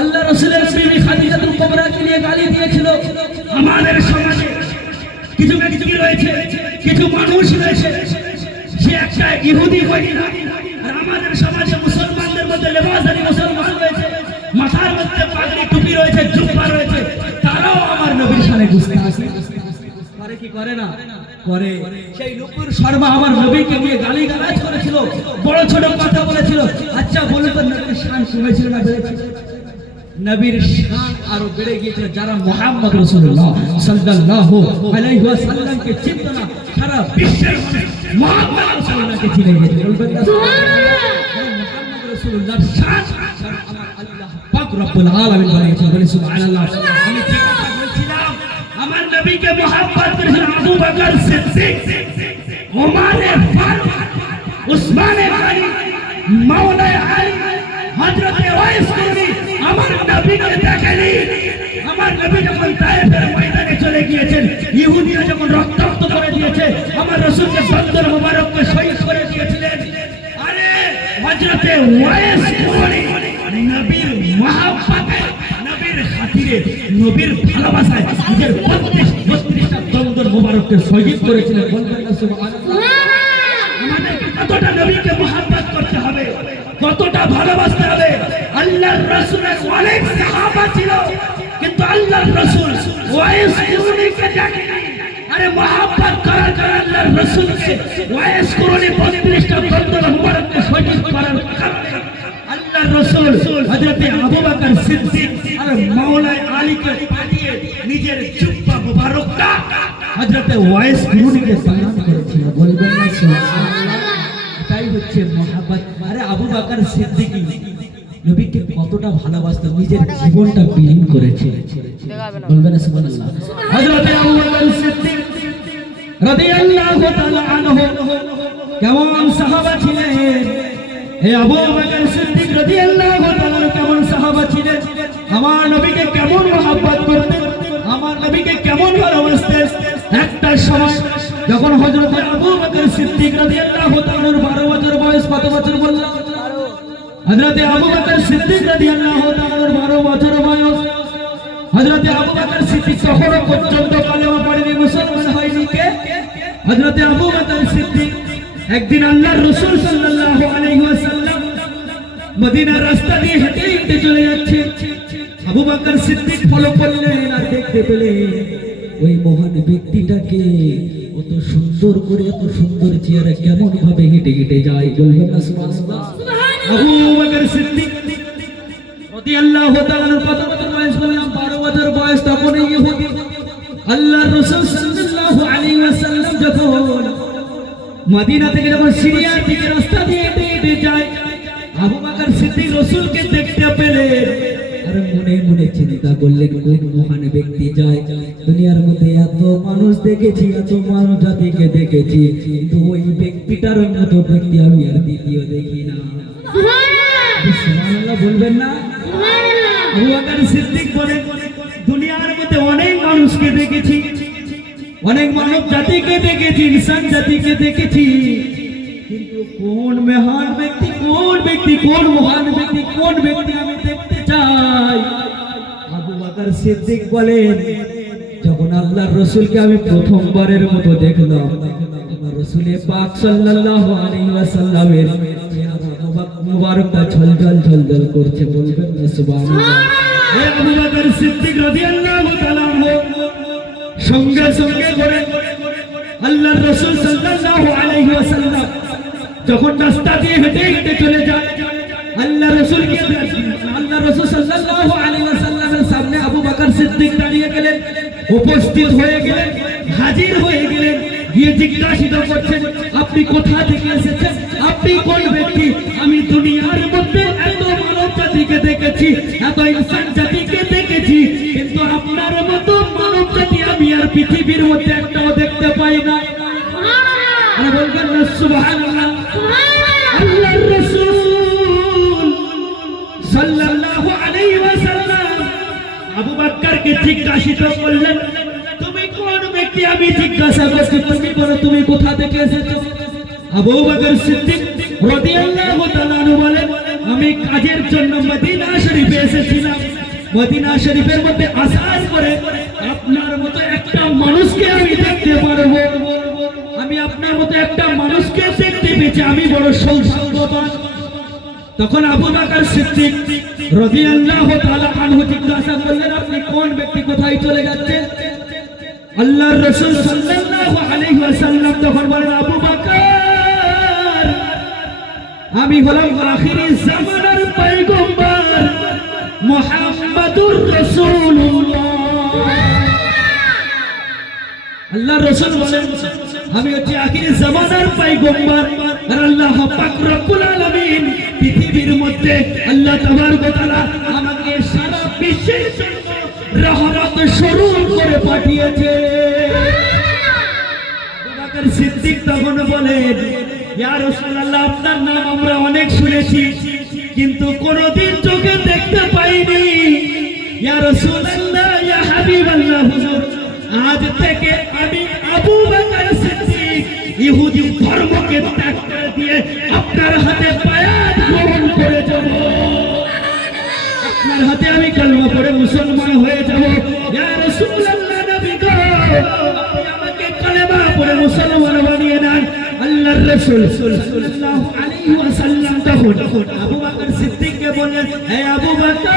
আল্লাহ রাসূলের বিবি খাদিজাতুল কুবরাকে নিয়ে গালি দিয়েছিল। আমাদের সমাজে কিছু ব্যক্তি রয়েছে, কিছু মানুষ রয়েছে, সে একটা ইহুদি মহিলা, আর আমাদের সমাজে মুসলমানদের মধ্যে লেবাসদারি মুসলমান রয়েছে, মাথার মধ্যে পাগড়ি টুপি রয়েছে, জুব্বা রয়েছে, তারাও আমার নবীর শানে গুস্তাখি করে কি করে না? করে। সেই নূপুর শর্মা আমার নবীকে নিয়ে গালিগালাজ করেছিল, বড় ছোট কথা বলেছিল। আচ্ছা বলুন তো, নবীর শান কমেছিল না বেড়েছিল? নবীর শান আরো বেড়ে গিয়েছিল। যারা মুহাম্মদ রাসূলুল্লাহ সাল্লাল্লাহু আলাইহি ওয়াসাল্লামকে চিনত না, সারা বিশ্বের মানুষ মুহাম্মদ রাসূলুল্লাহকে চিনে গেছে। বলবেন না সুবহানাল্লাহ? মুহাম্মদ রাসূলুল্লাহর শান আমার আল্লাহ পাক রব্বুল আলামিন বানিয়েছেন। বলে সুবহানাল্লাহ। আমি যে কথা বলছিলাম, আমার নবীকে মুহাব্বত করেছেন আবু বকর সিদ্দিক, ওমর ফারুক, উসমান গনি, মাওলা আলী, হযরত ওয়াইস করনি। আমার নবীকে দেখেনি। আমার নবী যখন তায়েফের ময়দানে চলে গিয়েছেন, ইহুদিরা যখন রক্তাক্ত করে দিয়েছে, আমার রাসূলকে বদর মোবারককে শহীদ করে দিয়েছিলেন। আরে হযরত ওয়াইস করনি নবীর মহব্বতে, নবীর খাতিরে, নবীর ভালোবাসায় নিজের 32টা বদর মোবারককে শহীদ করেছিলেন। বলবেন না সুবহানাল্লাহ? আমাদেরকে কতটা নবীকে মহব্বত করতে হবে, কতটা ভালোবাসতে হবে। আল্লাহর রাসূলের অনেক সাহাবা ছিল, কিন্তু আল্লাহর রাসূল ওয়াইস কুরনিকে দেখেনি। আরে মহব্বত করার কারণে আল্লাহর রাসূলকে ওয়াইস কুরনি 32টা বদর মোবারককে শহীদ করার কারণে আল্লাহর রাসূল হযরত আবু বকর সিদ্দিক আর মাওলা আলীকে পাঠিয়ে নিজের জুব্বা মোবারকটা হযরত ওয়াইস কুরনিকে দান করেছিল। বলবেন না সুবহানাল্লাহ? এটাই হচ্ছে মহব্বত। আরে আবু বকর সিদ্দিক নবীকে কতটা ভালোবাসতেন, নিজের জীবনটা বিলীন করেছে। বলবেন না সুবহানাল্লাহ? হযরত আবু বকর সিদ্দিক রাদিয়াল্লাহু তাআলা আনহু কেমন সাহাবা ছিলেন? হে আবু বকর সিদ্দিক রাদিয়াল্লাহু তাআলা কেমন সাহাবা ছিলেন? আমার নবীকে কেমন মহব্বত করতেন, আমার নবীকে কেমন ভালোবাসতেন। একটা সময় যখন হযরত আবু বকর সিদ্দিক রাদিয়াল্লাহু তাআলার 12 বছর বয়স, কত বছর বললাম? হযরত আবু বকর সিদ্দিক রাদিয়াল্লাহু তাআলার 12 বছর বয়স। হযরত আবু বকর সিদ্দিক তখনও পর্যন্ত কালেমা পড়েনি, মুসলমান হয়নি। কে? হযরত আবু বকর সিদ্দিক। একদিন আল্লাহর রাসূল সাল্লাল্লাহু আলাইহি ওয়াসাল্লাম মদিনার রাস্তা দিয়ে হেঁটে হেঁটে চলে যাচ্ছে। আবু বকর সিদ্দিক ফলো করলেন আর দেখতে পেলেন ওই মহান ব্যক্তিটাকে কত সুন্দর করে, এত সুন্দর চেহারা কেমন ভাবে হেঁটে হেঁটে যায়। বলবেন না সুবহানাল্লাহ? আবু বকর সিদ্দিক রাদিয়াল্লাহু তাআলার কত বছর বয়স বললাম 12 বছর বয়স তখন এই ইহুদি আল্লাহর রাসূল সাল্লাল্লাহু আলাইহি ওয়াসাল্লাম যখন মদিনা থেকে যখন সিরিয়ার দিকে রাস্তা দিয়ে হেঁটে যায় আবু বকর সিদ্দিক রাসূলকে দেখতে পেলেন আর মনে মনে চিন্তা করলেন কোন মহান ব্যক্তি যায় দুনিয়ার মধ্যে এত মানুষ দেখেছি এত মানব জাতিকে দেখেছি কিন্তু ওই ব্যক্তিটার মতো ব্যক্তি আমি আর দ্বিতীয় দেখি না সুবহানাল্লাহ বলবেন না আবু বকর সিদ্দিক বলেন দুনিয়ার মধ্যে অনেক মানুষকে দেখেছি অনেক মানব জাতিকে দেখেছি ইনসান জাতিকে দেখেছি কিন্তু কোন মহান ব্যক্তি কোন মহান ব্যক্তি কোন ব্যক্তি আমি দেখতে চাই আবু বকর সিদ্দিক বলেন যখন আল্লাহর রাসূলকে আমি প্রথমবারের মতো দেখলাম আমার রাসূল পাক সাল্লাল্লাহু আলাইহি ওয়াসাল্লামের চেহারা মুবারকটা ঝলঝল করছে বলবেন না সুবহানাল্লাহ হে আবু বকর সিদ্দিক রাদিয়াল্লাহু তাআলা সঙ্গে সঙ্গে করে আল্লাহর রাসূল সাল্লাল্লাহু আলাইহি ওয়াসাল্লাম যখন রাস্তা দিয়ে হেঁটে চলে যায় আল্লাহর রাসূল সাল্লাল্লাহু আলাইহি ওয়াসাল্লামের সামনে আবু বকর সিদ্দিক দাঁড়িয়ে গেলেন উপস্থিত হয়ে গেলেন হাজির হয়ে গেলেন গিয়ে জিজ্ঞাসা করছেন আপনি কোথা থেকে এসেছেন আপনি কোন ব্যক্তি আমি দুনিয়ার মধ্যে এত মানব জাতিকে দেখেছি এত ইনসান জাতিকে দেখেছি কিন্তু আপনার মতো মানব জাতি আমি আর পৃথিবীর মধ্যে একটাও দেখতে পাই না আর বলবেন না সুবহানাল্লাহ আল্লাহর রাসূল সাল্লাল্লাহু আলাইহি ওয়াসাল্লাম আবু বকরকে জিজ্ঞাসা করলেন তুমি কোন ব্যক্তি আমি জিজ্ঞাসা করছি তুমি বলো তুমি কোথা থেকে এসেছো আবু বকর সিদ্দিক রাদিয়াল্লাহু তাআলা বলেন আমি কাজের জন্য মদিনা শরীফে এসেছিলাম মদিনা শরীফের মধ্যে আসার পরে আপনার মতো একটা মানুষকে আমি দেখতে পারবো আমি আপনার মতো একটা মানুষকে দেখতে পেয়েছি আমি বড় সৌভাগ্যবান তখন আবু বকর সিদ্দিক রাদিয়াল্লাহু তাআলা আনহু জিজ্ঞাসা করলেন আপনি কোন ব্যক্তি কোথায় চলে যাচ্ছেন আল্লাহর রাসূল সাল্লাল্লাহু আলাইহি ওয়াসাল্লাম তখন বলেন আবু বকর আমি হলাম আখিরি জামানার পয়গম্বর মুহাম্মাদুর রাসূলুল্লাহ আল্লাহর রাসূল বলেন আমি হচ্ছি আখিরি জামানার পয়গম্বর আর আল্লাহ পাক রব্বুল আলামিন পৃথিবীর মধ্যে আল্লাহ তাবারক ওয়া তাআলা আমাকে সারা বিশ্বের জন্য রহমত স্বরূপ করে পাঠিয়েছে আবু বকর সিদ্দিক তখন বলেন ইয়া রাসূলুল্লাহ আপনার নাম আমরা অনেক শুনেছি কিন্তু কোনোদিন চোখে দেখতে পাইনি ইয়া রাসূলুল্লাহ ইয়া হাবিবাল্লাহ হুজুর আজ থেকে আমি আবু বকর সিদ্দিক ইহুদি ধর্মকে ত্যাগ করে দিয়ে আপনার হাতে বায়াত গ্রহণ করে যাব আপনার হাতে আমি কালেমা পড়ে মুসলমান হয়ে যাব ইয়া রাসূলুল্লাহ নবী গো আপনি আমাকে কালেমা পড়ে মুসলমান বানিয়ে দেন আল্লাহর রাসূল সাল্লাল্লাহু আলাইহি ওয়াসাল্লাম তখন আবু বকর সিদ্দিককে বললেন হে আবু বকর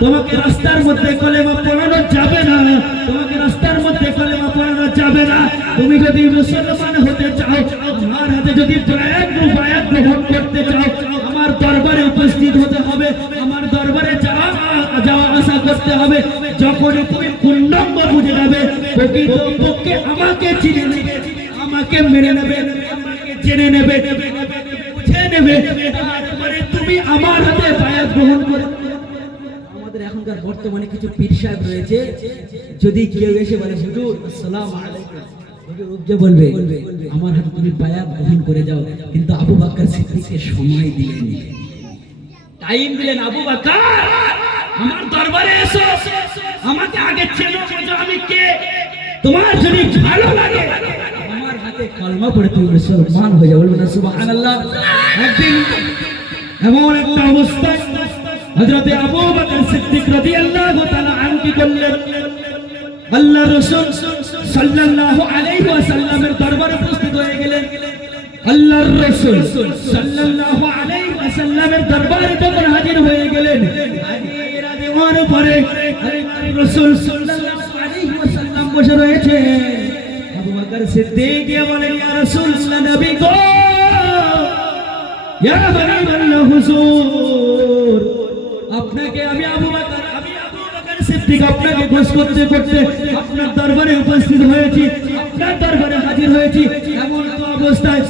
তোমাকে রাস্তার মধ্যে কালেমা পড়ানো যাবে না তোমাকে রাস্তার মধ্যে কালেমা পড়ানো যাবে না তুমি যদি মুসলমান হতে চাও আমার হাতে যদি বায়াত গ্রহণ করতে চাও আমার দরবারে উপস্থিত হতে হবে আমার দরবারে যাওয়া আসা করতে হবে যখন তুমি পূর্ণাঙ্গ বুঝে যাবে প্রকৃতপক্ষে আমাকে চিনে নেবে আমাকে মেনে নেবে আমাকে জেনে নেবে বুঝে নেবে তারপরে তুমি আমার হাতে বায়াত গ্রহণ করবে এখনকার বর্তমানে কিছু পীর সাহেব রয়েছে যদি কেউ এসে বলে হুজুর আসসালামু আলাইকুম হুজুর উপজে বলবে আমার হাতে তুমি বায়াত গ্রহণ করে যাও কিন্তু আবু বকর সিদ্দিককে সময় দিলেন টাইম দিলেন আবু বকর আমার দরবারে এসো আমাকে আগে চেনো বোঝো আমি কে তোমার যদি ভালো লাগে আমার হাতে কালেমা পড়ে তুমি মুসলমান হয়ে যাও বলবেন সুবহানাল্লাহ একদিন এমন একটা অবস্থা হযরত আবু বকর সিদ্দিক রাদিয়াল্লাহু তাআলা আনহু কি করলেন আল্লাহর রাসূল সাল্লাল্লাহু আলাইহি ওয়াসাল্লামের দরবারে উপস্থিত হয়ে গেলেন আল্লাহর রাসূল সাল্লাল্লাহু আলাইহি ওয়াসাল্লামের দরবারে যখন হাজির হয়ে গেলেন হাজির হওয়ার পরে আল্লাহর রাসূল সাল্লাল্লাহু আলাইহি ওয়াসাল্লাম বসে রয়েছে আবু বকর সিদ্দিক বলেন ইয়া রাসূলুল্লাহ নবী গো ইয়া হাবিবাল হুজুর, আপনাকে আমি আবু বকর সিদ্দিক আপনাকে ঘোষ করতে করতে আপনার দরবারে উপস্থিত হয়েছি, আপনার দরবারে হাজির হয়েছি। এমন তো অবস্থায়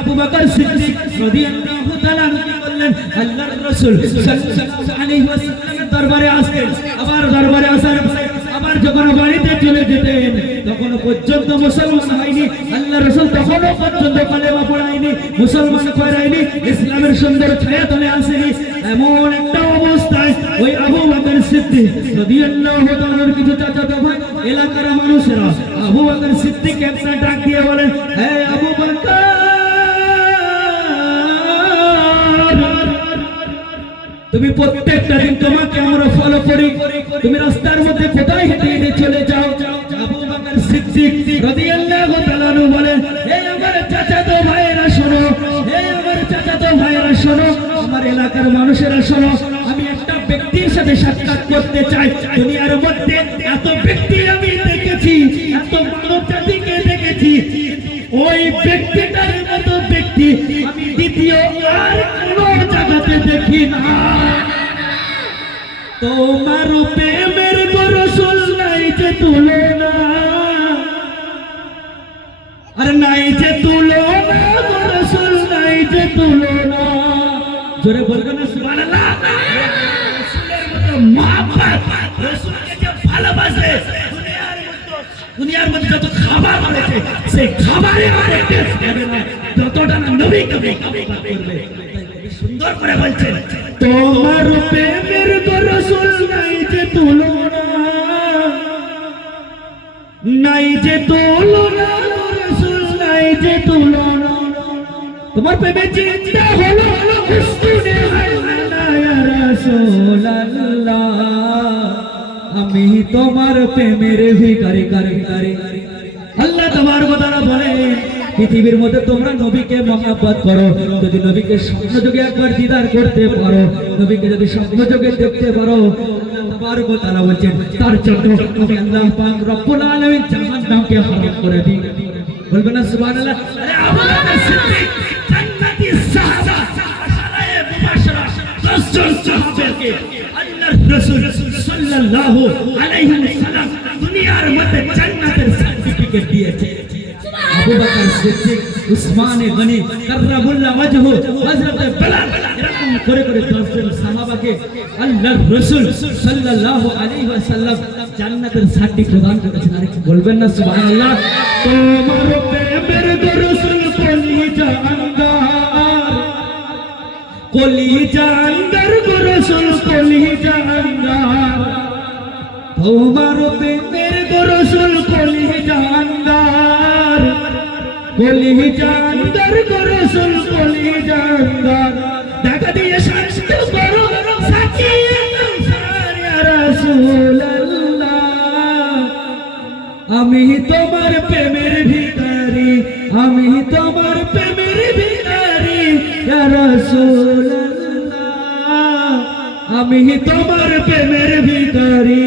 আবু বকর সিদ্দিক রাদিয়াল্লাহু তাআলা বললেন আল্লাহর রাসূল সাল্লাল্লাহু আলাইহি ওয়াসাল্লামের দরবারে আসতেন, আবার দরবারে আসার পরে আবার যখন বাড়িতে চলে যেতেন তখনও পর্যন্ত মুসলমান হয়নি। আল্লাহর রাসূল তখনও পর্যন্ত কালেমা পড়ায়নি, মুসলমান করায়নি, ইসলামের সুন্দর ছায়া তলে আসেনি। এমন একটা অবস্থায় ওই আবু বকর সিদ্দিক রাদিয়াল্লাহু তাআলার কিছু চাচাতো ভাই এলাকার মানুষেরা আবু বকর সিদ্দিককে একটা ডাক দিয়ে বলেন, হে আবু বকর, তুমি প্রত্যেকটা দিন তোমাকে আমরা ফলো করি, তুমি রাস্তার মধ্যে কোথায় হেঁটে হেঁটে চলে যাও। আবু বকর সিদ্দিক রাদিয়াল্লাহু তাআলা বলেন, হে আমার চাচাতো ভাইয়েরা শোনো, হে আমার চাচাতো ভাইয়েরা শোনো, আমার এলাকার মানুষেরা শোনো, আমি একটা ব্যক্তির সাথে সাক্ষাৎ করতে চাই। দুনিয়ার মধ্যে এত ব্যক্তি আমি দেখেছি, এত মানব জাতিকে দেখেছি, ওই ব্যক্তিটার মতো ব্যক্তি আমি দ্বিতীয় আর কোন জায়গাতে দেখি না। তোমার প্রেমের রাসূল নাই যে তুলনা, আর নাই যে তুলনা, রাসূল নাই যে তুলনা। জোরে বলবেন না সুবহানাল্লাহ। রাসূলের মতো মহব্বত, রাসূলকে যে ভালোবাসে, দুনিয়ার মধ্যে যত খাবার রয়েছে সেই খাবারে আরে টেস্ট হবে না যতটা না নবীকে মহব্বত করবে। সুন্দর করে বলছেন, তোমার প্রেমের রাসূল নাই যে তুলনা, নাই যে তুলনা, রাসূল নাই যে তুলনা। তোমার প্রেমে চিন্তা হলো হুসনে আল্লাহ ইয়া রাসূলুল্লাহ, আমি তোমার প্রেমের ভিখারি ভিখারি। আল্লাহ তাবারক ওয়া তাআলা বলেন, পৃথিবীর মধ্যে তোমরা নবীকে মহব্বত করো, যদি নবীকে স্বপ্নযোগে একবার দিদার করতে পারো, নবীকে যদি স্বপ্নযোগে দেখতে পারো, আল্লাহ তাবারক ওয়া তাআলা বলেন তার জন্য আমি আল্লাহ পাক রব্বুল আলামিন জাহান্নামকে হারাম করে দিই। বলবেন না সুবহানাল্লাহ। আরে আবু বকর সিদ্দিক জান্নাতি সাহাবা, আশারায়ে মুবাশশারা 10 জন সাহাবাকে আল্লাহর রাসূল সাল্লাল্লাহু আলাইহি ওয়াসাল্লাম দুনিয়ার মধ্যে জান্নাতের সার্টিফিকেট দিয়েছে। আবু বকর সিদ্দিক, উসমান গনি কাররামুল্লাহ ওয়াজহু, হযরত বেলাল, এরকম করে করে 10 জন সাহাবাকে আল্লাহর রাসূল সাল্লাল্লাহু আলাইহি ওয়াসাল্লাম জান্নাতের সার্টিফিকেট প্রদান করেছেন। আর কি বলবেন না সুবহানাল্লাহ। তোমার প্রেমের রাসূল কলিজা আঙ্গার, কলিজা আঙ্গার রাসূল কলিজা আঙ্গার, তোমার প্রেমের রাসূল কলিজা আঙ্গার, কলিজা আঙ্গার রাসূল কলিজা আঙ্গার। দেখা দিয়ে শান্ত করো সাকিয়ে ইয়া রাসূলুল্লাহ, আমি তোমার প্রেমের ভিখারি, আমি তোমার প্রেমের ভিখারি ইয়া রাসূলুল্লাহ, আমি তোমার প্রেমের ভিখারি।